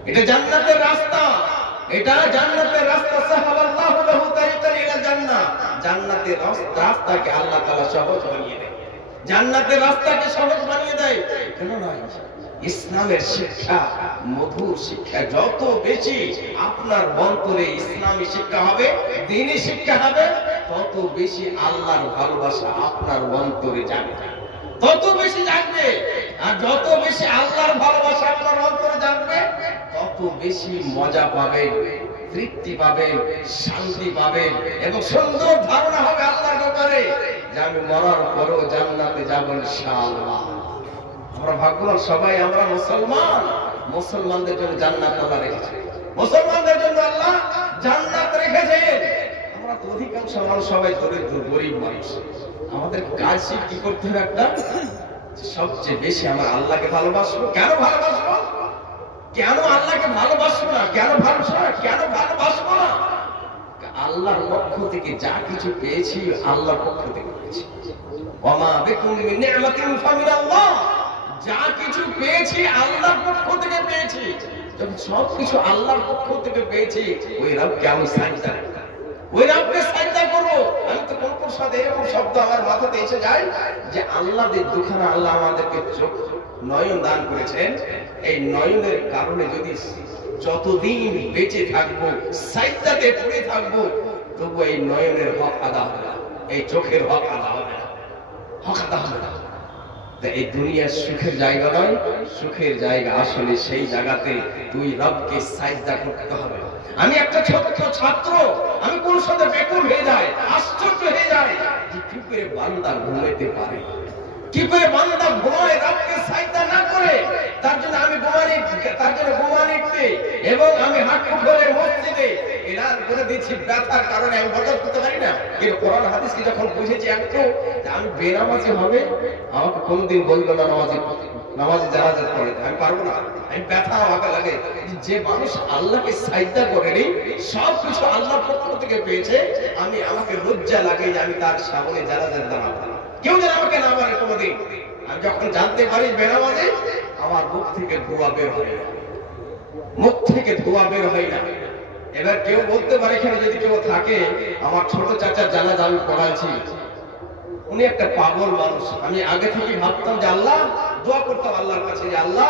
এটা জান্নাতের রাস্তা, এটা জান্নাতের রাস্তা। সাহালাল্লাহু লাহু তারিকান ইলা জান্নাহ। জান্নাতের রাস্তাকে আল্লাহ তাআলা সহজ বানিয়ে দেয়, জান্নাতের রাস্তাকে সহজ বানিয়ে দেয়। কেন নয়? ইসলামের শিক্ষা, মধুর শিক্ষা যত বেশি আপনার অন্তরে ইসলামী শিক্ষা হবে, দ্বীনি শিক্ষা হবে, তত বেশি আল্লাহর ভালোবাসা আপনার অন্তরে জাগবে, তত বেশি জাগবে। আর যত বেশি আল্লাহর ভালোবাসা আপনার অন্তরে জাগবে, তত বেশি মজা পাবেন, তৃপ্তি পাবেন, শান্তি পাবেন, এবং সুন্দর ধারণা হবে আল্লাহর ব্যাপারে যে আমি মরার পরেও জান্নাতে যাব ইনশাআল্লাহ। আমরা ভাগ্যবান সবাই, আমরা মুসলমান। মুসলমানদের জন্য জান্নাত আল্লাহ রেখেছে, মুসলমানদের জন্য আল্লাহ জান্নাত রেখেছে। আমরা তো অধিকাংশ মানুষ সবাই দরিদ্র, গরিব মানুষ। আমাদের কাজ কি করতে হবে? একটা, সবচেয়ে বেশি আমরা আল্লাহকে ভালোবাসবো। কেন ভালোবাসবো? কেন আল্লাহকে ভালোবাসবো না? কেন ভালোবাসবো না? আল্লাহর পক্ষ থেকে যা কিছু পেয়েছি আল্লাহর পক্ষ থেকে পেয়েছি। ওয়া বিকুম মিন নি'মাতিন ফামিনাল্লাহ। যা কিছু পেয়েছি আল্লাহর পক্ষ থেকে পেয়েছি। যখন সব কিছু আল্লাহর পক্ষ থেকে পেয়েছি, ওই রবকে আমি সাজদা করব, ওই রবকে সাজদা করব। আমি তো কোন সাথে এরকম শব্দ আমার মাথাতে এসে যায় যে আল্লাহর দুখানা, আল্লাহ আমাদেরকে চোখ, নয়ন দান করেছেন। এই নয়নের কারণে যদি যতদিন বেঁচে থাকবো সাইদাতে পড়ে থাকবো তবু এই নয়নের হক আদা হবে না, এই চোখের হক আদা হবে না, হক আদা হবে না। এই দুনিয়ার সুখের জায়গা নয়, সুখের জায়গা আসলে সেই জায়গাতে তুই রবকে সাজদা করতে হবে। আমি একটা ছোট্ট ছাত্র, আমি কোন সাথে বেকুল হয়ে যায়, আশ্চর্য হয়ে যায় যে কি করে বান্দা ঘুমাইতে পারে, কি করে বান্দা ঘুমায় রবকে সাজদা না করে। তার জন্য আমি ঘুমানিতে এবং আমি হাত পুকুরের মসজিদে এলান করে দিচ্ছি ব্যথার কারণে আমি বরদাস্ত করতে পারি না। কিন্তু কোরআন হাদিসকে যখন বুঝেছি একটু আমি বেনামাজি হবে, আমাকে কোনদিন বললো না নামাজি জানাজাত পড়ে, আমি পারবো না, আমি ব্যথা আমাকে লাগে। যে মানুষ আল্লাহকে সাজদা করেনি, সব কিছু আল্লাহর পক্ষ থেকে পেয়েছে, আমাকে লজ্জা লাগে যে আমি তার সামনে জানাজাত দাঁড়াবো, কেউ যেন আমাকে না বলে কোনোদিন। আমি যখন জানতে পারি বেনামাজি, আমার মুখ থেকে ধোঁয়া বের হয় না, মুখ থেকে ধোঁয়া বের হয় না। এবার কেউ বলতে পারে, এখানে যদি কেউ থাকে, আমার ছোট চাচার জানাজা আমি পড়াইছি, উনি একটা পাগল মানুষ। আমি আগে থেকে ভাবতাম যে আল্লাহ, দোয়া করতাম আল্লাহর কাছে যে আল্লাহ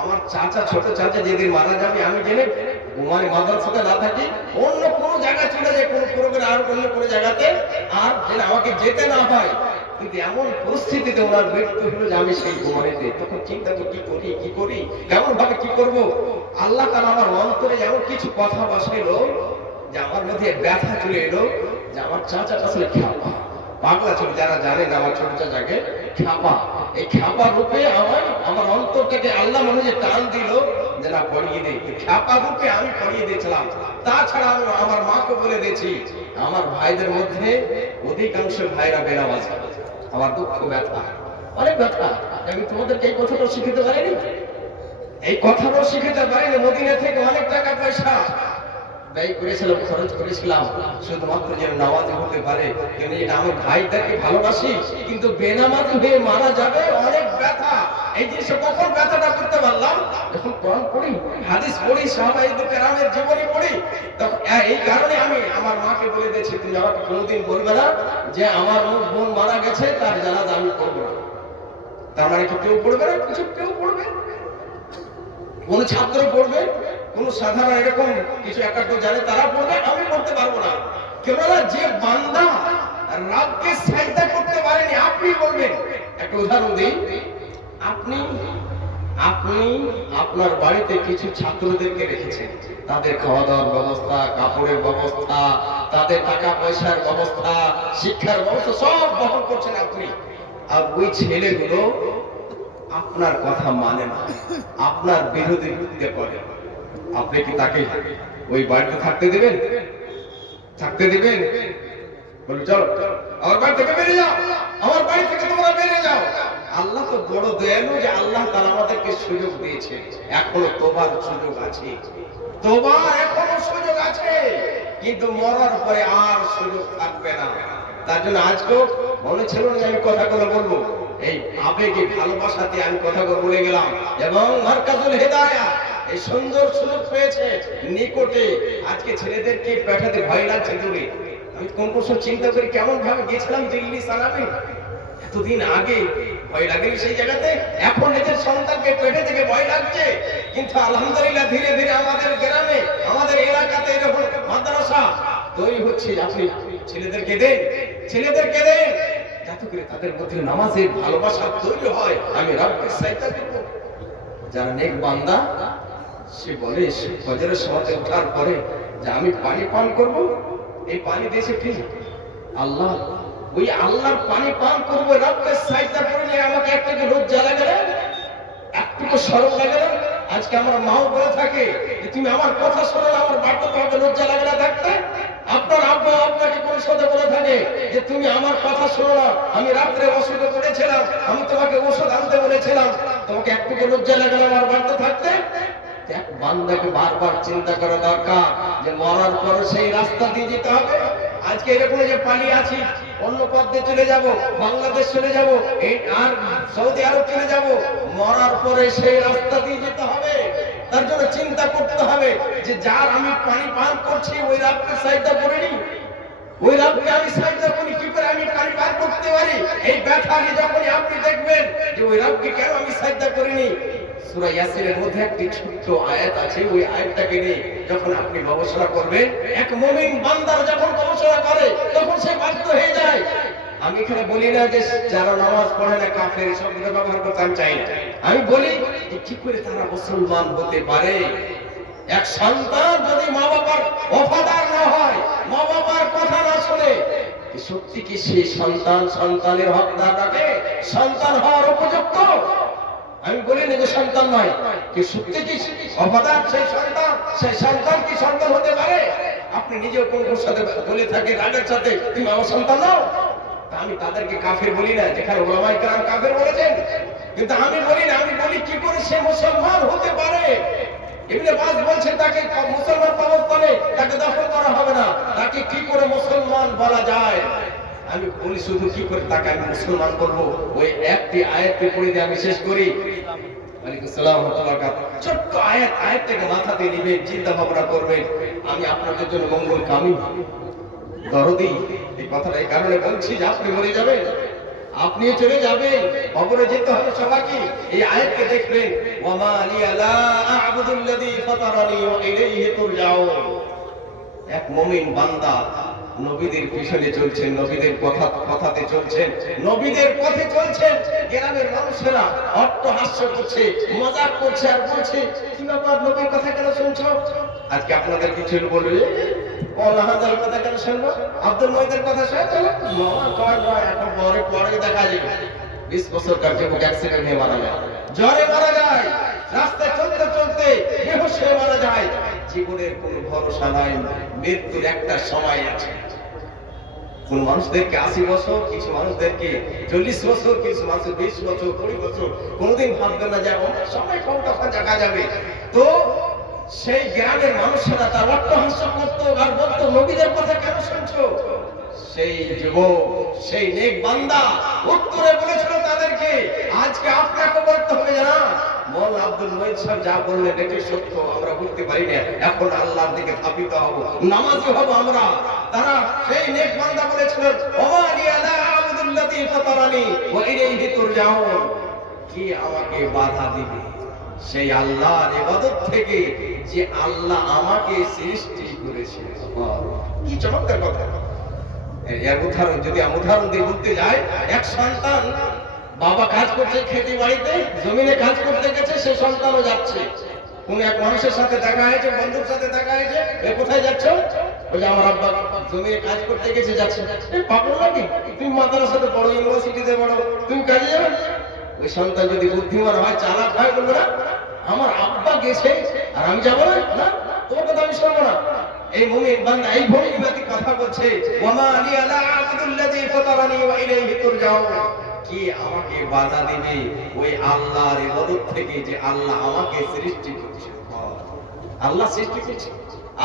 আমার চাচা, ছোট চাচা যেদিন মারা যাবে, আমি জেনে ঘুমানি মাদ্রাসাতে না থাকি, অন্য কোনো জায়গায় চলে যায়, কোনো প্রোগ্রামে আর অন্য কোনো জায়গাতে, আর যেন আমাকে যেতে না হয়। কিন্তু এমন পরিস্থিতিতে ওনার মৃত্যু হলো যে আমি সেই ঘুমানিতে, তখন চিন্তা তো কি করি কেমন ভাবে কি করব। আল্লাহ তাআলা আমার অন্তরে এমন কিছু কথা বসাইলো যে আমার মধ্যে ব্যথা চলে এলো যে আমার চাচাটা আসলে খ্যাপা, পাগলা ছিল। যারা জানেন আমার ছোট চাচাকে খ্যাপা, এই খ্যাপা রূপে আমার অন্তর থেকে আল্লাহ মনে যে টান দিল যে না পড়িয়ে দিই, খ্যাপা রূপে আমি পড়িয়ে দিয়েছিলাম। তাছাড়া আমি আমার মাকে বলে দিয়েছি, আমার ভাইদের মধ্যে অধিকাংশ ভাইরা বেনামাজি। আমার দুঃখ ব্যথা, অনেক ব্যথা। আমি তোমাদেরকে এই কথাটা শিখাতে পারিনি, এই কথাটাও শিখাতে পারিনি। মদিনা থেকে অনেক টাকা পয়সা ব্যয় করেছিলাম, খরচ করেছিলাম শুধুমাত্র যেন নামাজি হতে পারে। কিন্তু এটা আমি ভাইটাকে ভালোবাসি, কিন্তু বেনামাজি হয়ে মারা যাবে, অনেক ব্যথা। এই জিনিসটা কখন ব্যথাটা করতে পারলাম, যখন কোরআন পড়ি, হাদিস পড়ি, সাহাবায়ে কেরামের জীবনী পড়ি। তখন এই কারণে আমি আমার মাকে বলে দিয়েছি, তুমি আমাকে কোনোদিন বলবে না যে আমার বোন মারা গেছে, তার জানাজা আমি পড়বো না। তার মানে কি কেউ পড়বে না? কিছু কেউ পড়বে, কোন ছাত্র পড়বে, কোন সাধারণ এরকম কিছু একাত্তর জানে তারা পড়বে, আমি পড়তে পারবো না। কেননা যে বান্দা রবকে সাজদা করতে পারেনি, আপনি বলবেন। একটা উদাহরণ দিই, আপনি আপনার বাড়িতে কিছু ছাত্রদেরকে রেখেছেন, তাদের খাওয়া দাওয়ার ব্যবস্থা, কাপড়ের ব্যবস্থা, তাদের টাকা পয়সার ব্যবস্থা, শিক্ষার ব্যবস্থা সব বহন করছেন আপনি। আর ওই ছেলেগুলো আপনার কথা মানে না, আপনার বিরোধিতা করে, আপনি কি তাকে ওই বাড়িতে থাকতে দেবেন? থাকতে দেবেন? বলে চলো আমার বাড়ি থেকে বেরিয়ে যাও, আমার বাড়ি থেকে তোমরা বেরিয়ে যাও। আল্লাহ তো বড় দয়ালু যে আল্লাহ তাআলা আমাদেরকে সুযোগ দিয়েছে, এখনো তোবার সুযোগ আছে, তোবার এখনো সুযোগ আছে, কিন্তু মরার পরে আর সুযোগ থাকবে না। তার জন্য আজকেও মনে ছিল না আমি কথাগুলো বলবো, এই আবেগে ভালোবাসাতে আমি কথাগুলো বলে গেলাম। এবং মারকাজুল হিদায়া এই সুন্দর সুযোগ পেয়েছে নিকটে। আজকে ছেলেদেরকে পাঠাতে ভয় লাগছে দূরে। আমি কোন কোন চিন্তা করি, কেমন ভাবে গেছিলাম দিল্লি সালামে, এতদিন আগে ভয় লাগেনি সেই জায়গাতে, এখন নিজের সন্তানকে পেটে থেকে ভয় লাগছে। কিন্তু আলহামদুলিল্লাহ ধীরে ধীরে আমাদের গ্রামে, আমাদের এলাকাতে এরকম মাদ্রাসা তৈরি হচ্ছে। আপনি ছেলেদেরকে দেন, ছেলেদেরকে দেন, যাতে করে তাদের মধ্যে নামাজের ভালোবাসা তৈরি হয়। আমি রবকে সাজদা করব। যারা নেক বান্দা, সে বলে ফজরের সময় ওঠার পরে যে আমি পানি পান করব, এই পানি দিয়েছে কি আল্লাহ, ওই আল্লাহর পানি পান করবো, রবকে সাজদা করে নিয়ে আমাকে একটু লজ্জা লাগে না, একটু শরম লাগে না? আজকে আমার মাও বলে থাকে যে তুমি আমার কথা শোনো না, আমার বাড়িতে তোমাকে লজ্জা লাগে না থাকতে? আপনার আব্বা আপনাকে কোন সাথে বলে থাকে যে তুমি আমার কথা শোনো না, আমি রাত্রে অসুখে পড়েছিলাম, আমি তোমাকে ওষুধ আনতে বলেছিলাম, তোমাকে একটু লজ্জা লাগে না আমার বাড়িতে থাকতে? এক বান্দাকে বারবার চিন্তা করা দরকার যে মরার পরে সেই রাস্তা দিয়ে যেতে হবে। আজকে এরকম যে পালিয়ে আছি, অন্য পথ দিয়ে চলে যাব, বাংলাদেশ চলে যাব, আর সৌদি আরব চলে যাব, মরার পরে সেই রাস্তা দিয়ে যেতে হবে। তার জন্য চিন্তা করতে হবে যে যার আমি পানি পান করছি, ওই রবকে সাজদা করিনি, ওই রবকে আমি সাজদা করি, কি করে আমি পানি পান করতে পারি? এই ব্যথা যখনই আপনি দেখবেন যে ওই রবকে কেন আমি সাজদা করিনি, সূরা ইয়াসিনের মধ্যে একটি ছোট্ট আয়াত আছে, ওই আয়াতটাকে নিয়ে যখন আপনি গবেষণা করবেন, এক মুমিন বান্দার যখন গবেষণা করে তখন সে বাধ্য হয়ে যায়। আমি এখানে বলি না যে যারা নামাজ পড়ে না কাফের, শব্দ ব্যবহার করতে আমি চাই না। আমি বলি যে কি করে তারা মুসলমান হতে পারে। এক সন্তান যদি মা বাবার ওফাদার না হয়, মা বাবার কথা না শুনে, সত্যি কি সেই সন্তান সন্তানের হকদারটাকে সন্তান হওয়ার উপযুক্ত? আমি বলি না যে সন্তান নয়, কি সত্যি কি ওফাদার সেই সন্তান কি সন্তান হতে পারে? আপনি নিজেও কোন সাথে বলে থাকেন রাগের সাথে, তুমি আমার সন্তান নাও। আমি তাদেরকে কাফের বলি না, যেখানে ওলামায়ে কেরাম কাফের বলেছেন, কিন্তু আমি বলি না। আমি বলি কি করে সে মুসলমান হতে পারে। ইবনে বাজ বলছেন তাকে মুসলমান অবস্থানে তাকে দাফন করা হবে না, তাকে কি করে মুসলমান বলা যায়। আমি বলি শুধু কি করে তাকে আমি মুসলমান করবো। ওই একটি আয়াতকে পড়ে দিয়ে আমি শেষ করি। ওয়ালাইকুম আসসালাম ওয়া রাহমাতুল্লাহি ওয়া বারাকাতুহু। ছোট্ট আয়াতটাকে মাথাতে নিবেন, চিন্তা ভাবনা করবেন। আমি আপনাদের জন্য মঙ্গল কামী, দরদি। এই কথাটা এই কারণে বলছি যে আপনি মরে যাবেন, আপনি চলে যাবেন, কবরে যেতে হবে সবাইকে। এই আয়াতকে দেখবেন, ওয়া মা লিয়া লা আ'বুদুল্লাযী ফাতারানি ওয়া ইলাইহি তুরজাউন। এক মুমিন বান্দা নবীদের পিছনে চলছেন, নবীদের কথাতে চলছেন, নবীদের পথে চলছেন। গ্রামের মানুষেরা অট্টহাস্য করছে, মজাক করছে আর বলছে, কি ব্যাপার নবীর কথা কেন শুনছো? আজকে আপনাদের কিছু বলবে, ওলাহাদার কথা কেন শুনবো, আব্দুল মুহিতের কথা শুনছো? এখন পরে দেখা যাবে 20 বছরকার যুবক অ্যাক্সিডেন্ট হয়ে মারা যায়, জ্বরে মারা যায়, রাস্তায় চলতে চলতে বেহুশ হয়ে মারা যায়। জীবনের কোনো ভরসা নাই, মৃত্যুর একটা সময় আছে। কোন মানুষদেরকে 80 বছর, কিছু মানুষদেরকে 40 বছর, কিছু মানুষ 20 বছর, 20 বছর। কোনদিন ভাববে না যে সবাই কম টাকা জায়গা যাবে। তো সেই গ্রামের মানুষেরা তার অট্টহাস্য করতো আর বলতো, নবীদের কথা কেন শুনছো? সেই যুবক, সেই নেক বান্দা উত্তরে বলেছিল তাদেরকে, আজকে আপনাকে বলতে হবে না, মৌলানা আব্দুল মুহিত সাহেব যা বললেন এটাই সত্য, আমরা বলতে পারি না, এখন আল্লাহর দিকে ধাবিত হব, নামাজি হব আমরা। তারা সেই নেক বান্দা বলেছিলেন, ওয়া লিয়া লা আ'বুদুল্লাযী ফাতারানি ওয়া ইলাইহি তুরজাউন। কি আমাকে বাধা দিবে সেই আল্লাহর ইবাদত থেকে, যে আল্লাহ আমাকে সৃষ্টি করেছে। কি চমৎকার কথা। এর উদাহরণ যদি আমি উদাহরণ দিয়ে বলতে যাই, এক সন্তান বাবা কাজ করছে খেতে বাড়িতে, জমিনে কাজ করতে গেছে, সে সন্তানও যাচ্ছে। কোন এক মানুষের সাথে দেখা হয়েছে, বন্ধুর সাথে দেখা হয়েছে, এ কোথায় যাচ্ছ? বলে আমার আব্বা জমিনে কাজ করতে গেছে, যাচ্ছে। পাগল নাকি তুমি? মাদ্রাসাতে পড়ো, ইউনিভার্সিটিতে পড়ো, তুমি কাজে যাবে? ওই সন্তান যদি বুদ্ধিমান হয়, চালাক হয়, বলবো না আমার আব্বা গেছে আর আমি যাবো না, তোমার কথা আমি শুনবো না। এই মুমিন বান্দা এই ভঙ্গিমাতে কথা বলছে, ওয়া মা লিয়া লা আ'বুদুল্লাযী ফাতারানি ওয়া ইলাইহি তুরজাউন। কি আমাকে বাধা দিবে ওই আল্লাহর ইবাদত থেকে, যে আল্লাহ আমাকে সৃষ্টি করেছে। আল্লাহ সৃষ্টি করেছে,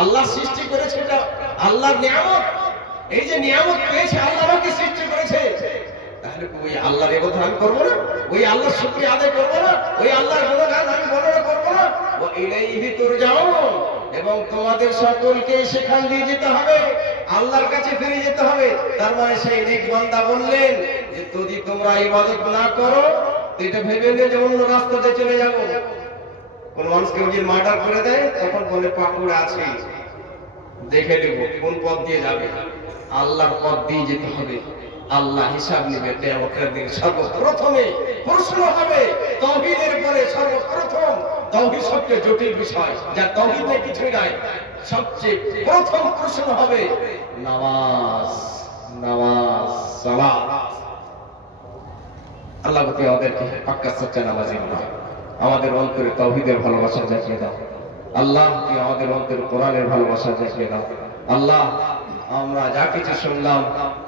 আল্লাহ সৃষ্টি করেছে, এটা আল্লাহর নিয়ামত। এই যে নিয়ামত পেয়েছে, আল্লাহ আমাকে সৃষ্টি করেছে, তাহলে ওই আল্লাহর ইবাদত আমি করব না? ওই আল্লাহর শুকরিয়া আদায় করব না? ওই আল্লাহর গুণগান আমি বর্ণনা করব না? ওয়া ইলাইহি তুরজাউন। এবং তোমাদের সকলকে সেখান দিয়ে যেতে হবে, আল্লাহর কাছে ফিরে যেতে হবে। তার মানে সেই নেক বান্দা বললেন যে যদি তোমরা ইবাদত না করো, এটা ভেবে নিয়ে যে অন্য রাস্তাতে চলে যাবো। কোন মানুষকে যদি মার্ডার করে দেয়, তখন বলে পাকুড়া আছে, দেখে নেব কোন পথ দিয়ে যাবে। আল্লাহর পথ দিয়ে যেতে হবে, আল্লাহ হিসাব নেবে কিয়ামতের দিন। সর্বপ্রথমে প্রশ্ন হবে তাওহীদের পরে, সর্বপ্রথম তাওহীদ সবচেয়ে জটিল বিষয়, যা তাওহীদ নেই কিছুই নাই। সবচেয়ে প্রথম প্রশ্ন হবে নামাজ, নামাজ, সালাত। আল্লাহ আমাদেরকে পাক্কা সচ্চা নামাজি বানাও, আমাদের অন্তরে তাওহীদের ভালোবাসা জাগিয়ে দাও। আল্লাহ আমাদের অন্তরে কোরআনের ভালোবাসা জাগিয়ে দাও। আল্লাহ আমরা যা কিছু শুনলাম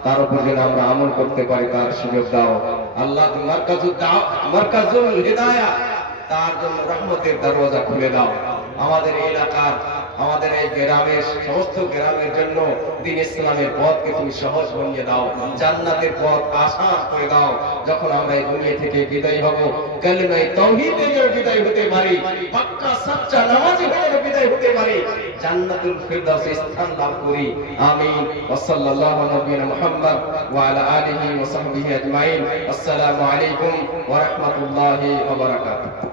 তার উপর যেন আমরা আমল করতে পারি তার সুযোগ দাও। আল্লাহ তুমি মারকাজুল হিদায়াহ, তার জন্য রহমতের দরওয়াজা খুলে দাও। আমাদের এলাকার, আমাদের এই গ্রামের, সমস্ত গ্রামের জন্য দ্বীন ইসলামের পথকে তুমি সহজ বানিয়ে দাও, জান্নাতের পথ আসান করে দাও। যখন আমরা এই দুনিয়া থেকে বিদায় হব, কালিমায়ে তাওহীদে যেন বিদায় হতে পারি, পাক্কা সচ্চা নামাজি হয়ে বিদায় হতে পারি, জান্নাতুল ফিরদাউসে স্থান লাভ করি। আমিন। ওয়া সাল্লাল্লাহু আলা নবিয়িনা মুহাম্মদ ওয়া আলা আলিহি ওয়া সাহবিহি আজমাইন। আসসালামু আলাইকুম ওয়া রাহমাতুল্লাহি ওয়া বারাকাতুহু।